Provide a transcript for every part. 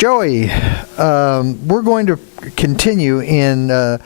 Joey, we're going to continue in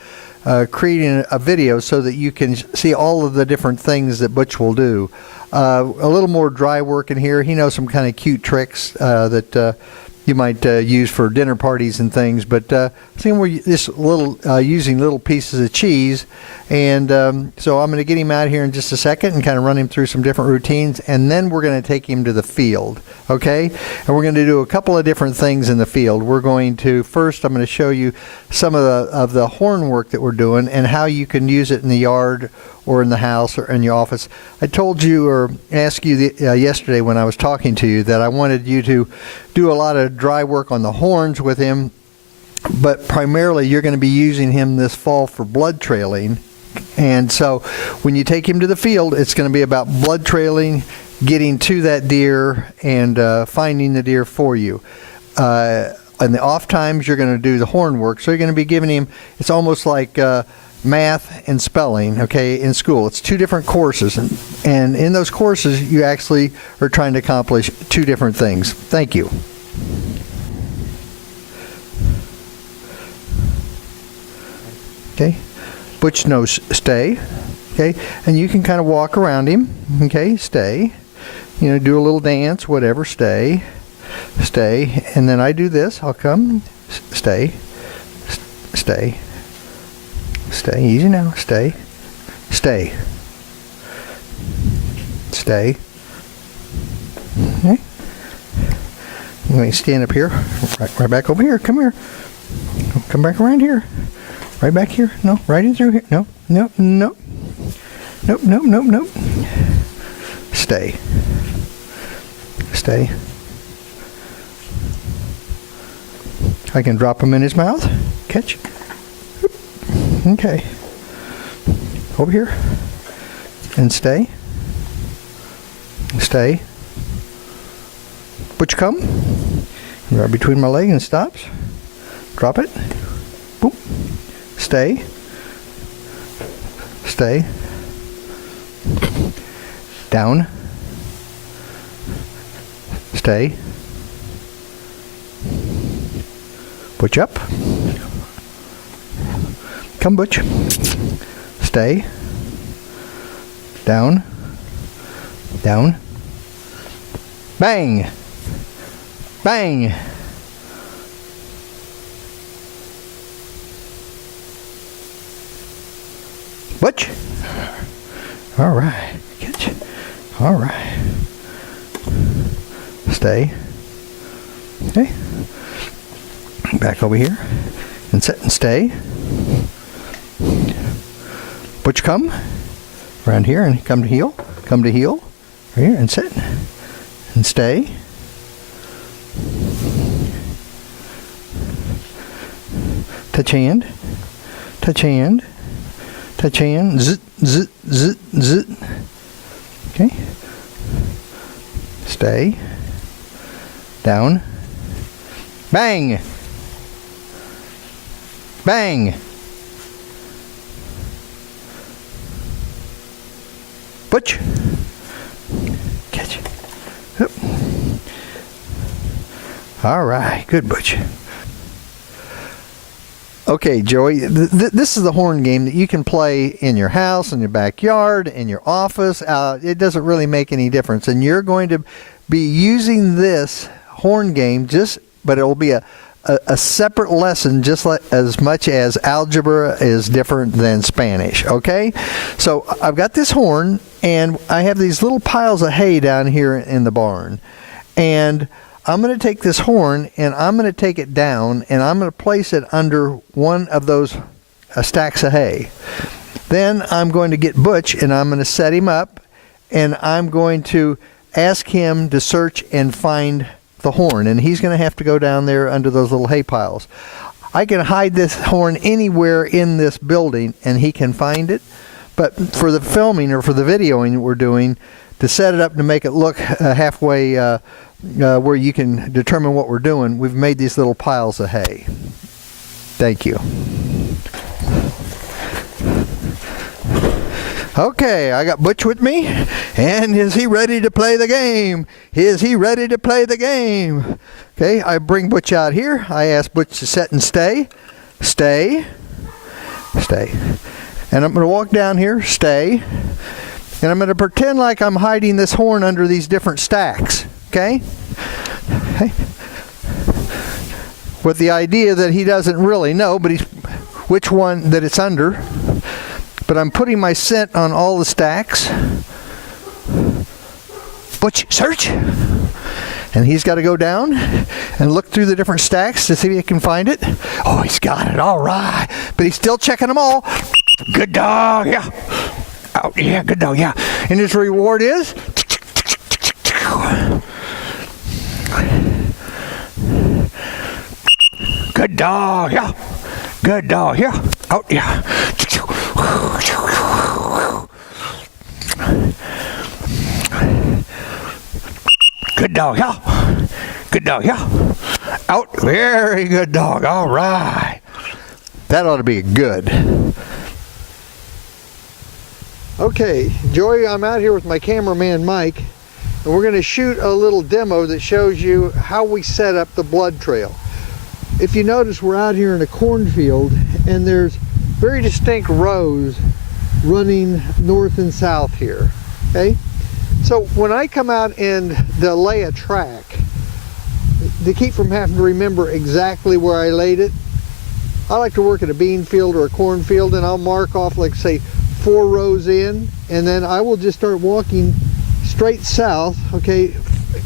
creating a video so that you can see all of the different things that Butch will do. A little more dry work in here. He knows some kind of cute tricks that you might use for dinner parties and things, but seeing we're using little pieces of cheese, and so I'm going to get him out here in just a second and kind of run him through some different routines, and then we're going to take him to the field, okay? And we're going to do a couple of different things in the field. We're going to, first I'm going to show you some of the horn work that we're doing and how you can use it in the yard or in the house or in your office. I told you or asked you yesterday when I was talking to you that I wanted you to do a lot of dry work on the horns with him, but primarily you're going to be using him this fall for blood trailing. And so when you take him to the field, it's going to be about blood trailing, getting to that deer, and finding the deer for you. In the off times, you're going to do the horn work. So you're going to be giving him, it's almost like math and spelling, okay, in school. It's two different courses, and in those courses you actually are trying to accomplish two different things. Thank you. Okay, Butch knows stay, okay, and you can kind of walk around him, okay, stay, you know, do a little dance, whatever, stay, and then I do this, I'll come, stay, easy now, stay, okay. I'm going to stand up here, right back over here, come here, come back around here, right back here, no, right in through here, no, stay, I can drop him in his mouth, catch. Okay, over here, and stay, Butch come, right between my leg and stops, drop it, boop, stay, down, stay, Butch up, come Butch, stay, down, bang, Butch, all right, catch, all right, stay, okay, back over here, and sit and stay, Butch come, around here and come to heel, right here and sit, and stay, touch hand, zit, okay, stay, down, bang, Butch, catch, yep. All right, good Butch. Okay, Joey, this is the horn game that you can play in your house, in your backyard, in your office. It doesn't really make any difference, and you're going to be using this horn game but it will be a separate lesson, just like as much as algebra is different than Spanish, okay? So I've got this horn, and I have these little piles of hay down here in the barn, and I'm going to take this horn and I'm going to take it down and I'm going to place it under one of those stacks of hay. Then I'm going to get Butch and I'm going to set him up, and I'm going to ask him to search and find the horn, and he's going to have to go down there under those little hay piles. I can hide this horn anywhere in this building and he can find it, but for the filming or for the videoing we're doing, to set it up to make it look halfway where you can determine what we're doing, we've made these little piles of hay. Thank you. Okay, I got Butch with me, and is he ready to play the game? Is he ready to play the game? Okay, I bring Butch out here. I ask Butch to sit and stay. Stay. Stay. And I'm going to walk down here, stay. And I'm going to pretend like I'm hiding this horn under these different stacks. Okay? Okay. With the idea that he doesn't really know, but he's which one that it's under. But I'm putting my scent on all the stacks. Butch, search! And he's got to go down and look through the different stacks to see if he can find it. Oh, he's got it, all right. But he's still checking them all. Good dog, yeah. Oh, yeah, good dog, yeah. And his reward is? Good dog, yeah. Good dog, yeah. Oh, yeah. Good dog, yeah. Good dog, yeah. Out. Very good dog. All right. That ought to be good. Okay, Joy, I'm out here with my cameraman Mike, and we're going to shoot a little demo that shows you how we set up the blood trail. If you notice, we're out here in a cornfield, and there's very distinct rows running north and south here. Okay, so when I come out and lay a track, to keep from having to remember exactly where I laid it, I like to work at a bean field or a cornfield, and I'll mark off, like, say, 4 rows in, and then I will just start walking straight south, okay,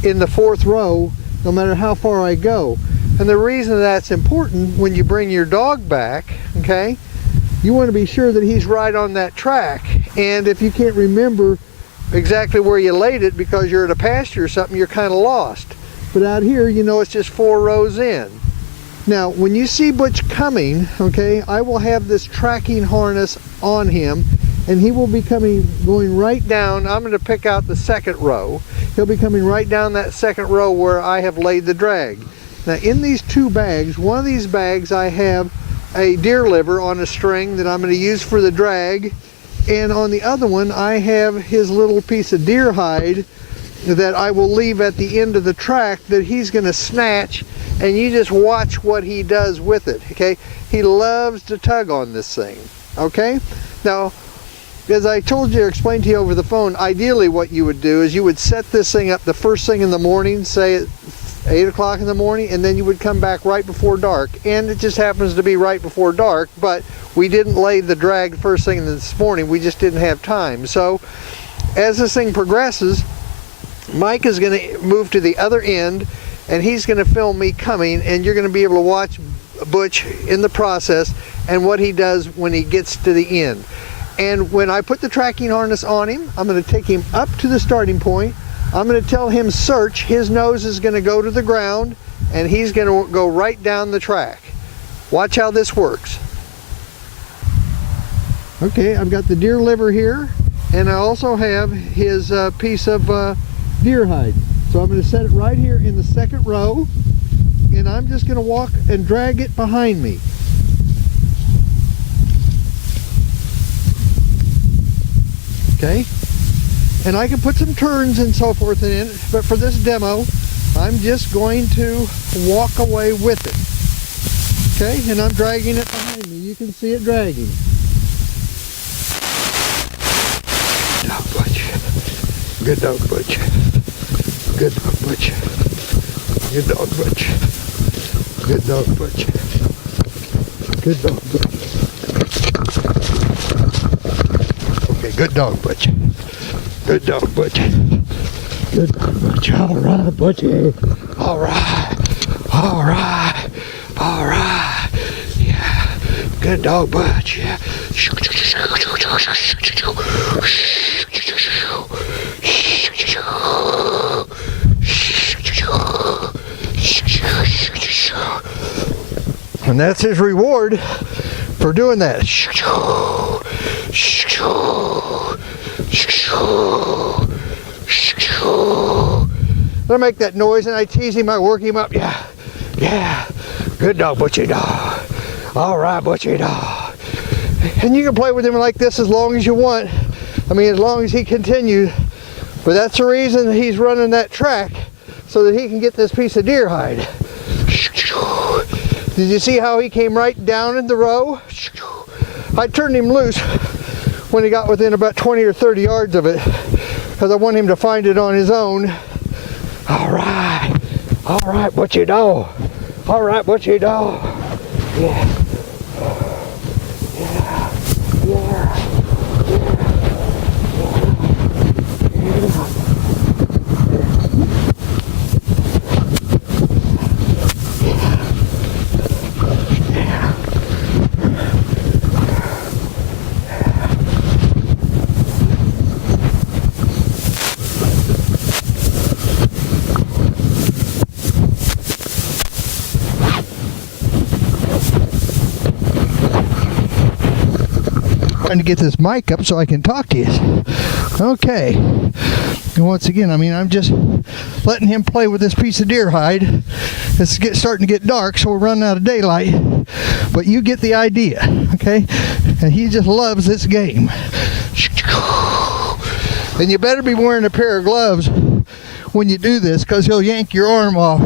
in the 4th row, no matter how far I go. And the reason that's important, when you bring your dog back, okay, you want to be sure that he's right on that track. And if you can't remember exactly where you laid it because you're at a pasture or something, you're kind of lost. But out here, you know, it's just 4 rows in. Now, when you see Butch coming, okay, I will have this tracking harness on him, and he will be going right down. I'm going to pick out the 2nd row. He'll be coming right down that 2nd row where I have laid the drag. Now, in these 2 bags, one of these bags I have a deer liver on a string that I'm going to use for the drag, and on the other one I have his little piece of deer hide that I will leave at the end of the track that he's going to snatch, and you just watch what he does with it. Okay, he loves to tug on this thing. Okay, now, as I told you or explained to you over the phone, ideally what you would do is you would set this thing up the first thing in the morning, say at 8 o'clock in the morning, and then you would come back right before dark. And it just happens to be right before dark, but we didn't lay the drag first thing this morning. We just didn't have time. So as this thing progresses, Mike is going to move to the other end, and he's going to film me coming, and you're going to be able to watch Butch in the process and what he does when he gets to the end. And when I put the tracking harness on him, I'm going to take him up to the starting point. I'm going to tell him search. His nose is going to go to the ground, and he's going to go right down the track. Watch how this works. Okay, I've got the deer liver here, and I also have his piece of deer hide. So I'm going to set it right here in the 2nd row, and I'm just going to walk and drag it behind me. Okay, and I can put some turns and so forth in it, but for this demo, I'm just going to walk away with it. Okay, and I'm dragging it behind me. You can see it dragging. Good dog, Butch. Good dog, Butch. Good dog, Butch. Good dog, Butch. Good dog, Butch. Okay, good dog, Butch. Good dog, Butch. Good dog, Butch. All right, Butchie. All right. All right. All right. Yeah. Good dog, Butch. Yeah. And that's his reward for doing that. I make that noise and I tease him, I work him up. Yeah, yeah. Good dog, Butchie dog. All right, Butchie dog. And you can play with him like this as long as you want. I mean, as long as he continues. But that's the reason he's running that track, so that he can get this piece of deer hide. Did you see how he came right down in the row? I turned him loose when he got within about 20 or 30 yards of it, because I want him to find it on his own. All right, Butchie dog. All right, Butchie dog. Yeah. Trying to get this mic up so I can talk to you. Okay. And once again, I mean, I'm just letting him play with this piece of deer hide. It's starting to get dark, so we're running out of daylight. But you get the idea, okay? And he just loves this game. And you better be wearing a pair of gloves when you do this, because he'll yank your arm off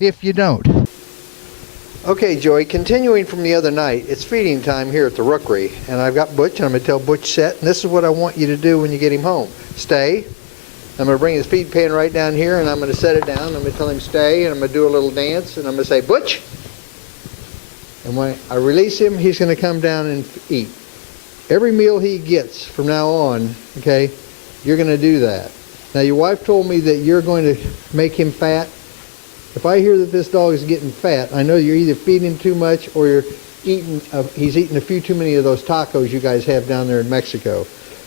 if you don't. Okay, Joey, continuing from the other night, it's feeding time here at the rookery, and I've got Butch, and I'm going to tell Butch set, and this is what I want you to do when you get him home. Stay. I'm going to bring his feed pan right down here, and I'm going to set it down. I'm going to tell him stay, and I'm going to do a little dance, and I'm going to say, Butch! And when I release him, he's going to come down and eat. Every meal he gets from now on, okay, you're going to do that. Now, your wife told me that you're going to make him fat. If I hear that this dog is getting fat, I know you're either feeding him too much or you're he's eating a few too many of those tacos you guys have down there in Mexico.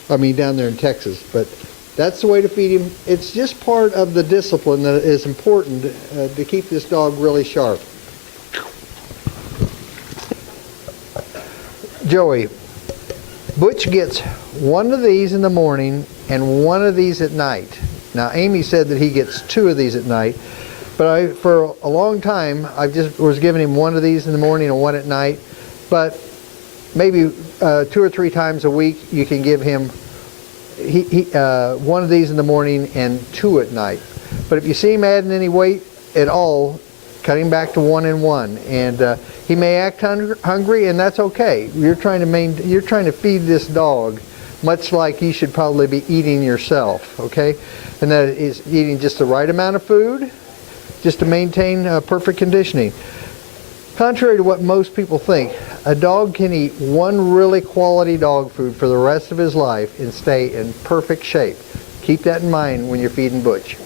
I mean, down there in Texas. But that's the way to feed him. It's just part of the discipline that is important to keep this dog really sharp. Joey, Butch gets one of these in the morning and one of these at night. Now, Amy said that he gets two of these at night. But for a long time, I just was giving him one of these in the morning and one at night. But maybe 2 or 3 times a week, you can give him one of these in the morning and 2 at night. But if you see him adding any weight at all, cut him back to 1 and 1. And he may act hungry, and that's okay. You're trying to feed this dog much like you should probably be eating yourself, okay? And that is eating just the right amount of food, just to maintain perfect conditioning. Contrary to what most people think, a dog can eat one really quality dog food for the rest of his life and stay in perfect shape. Keep that in mind when you're feeding Butch.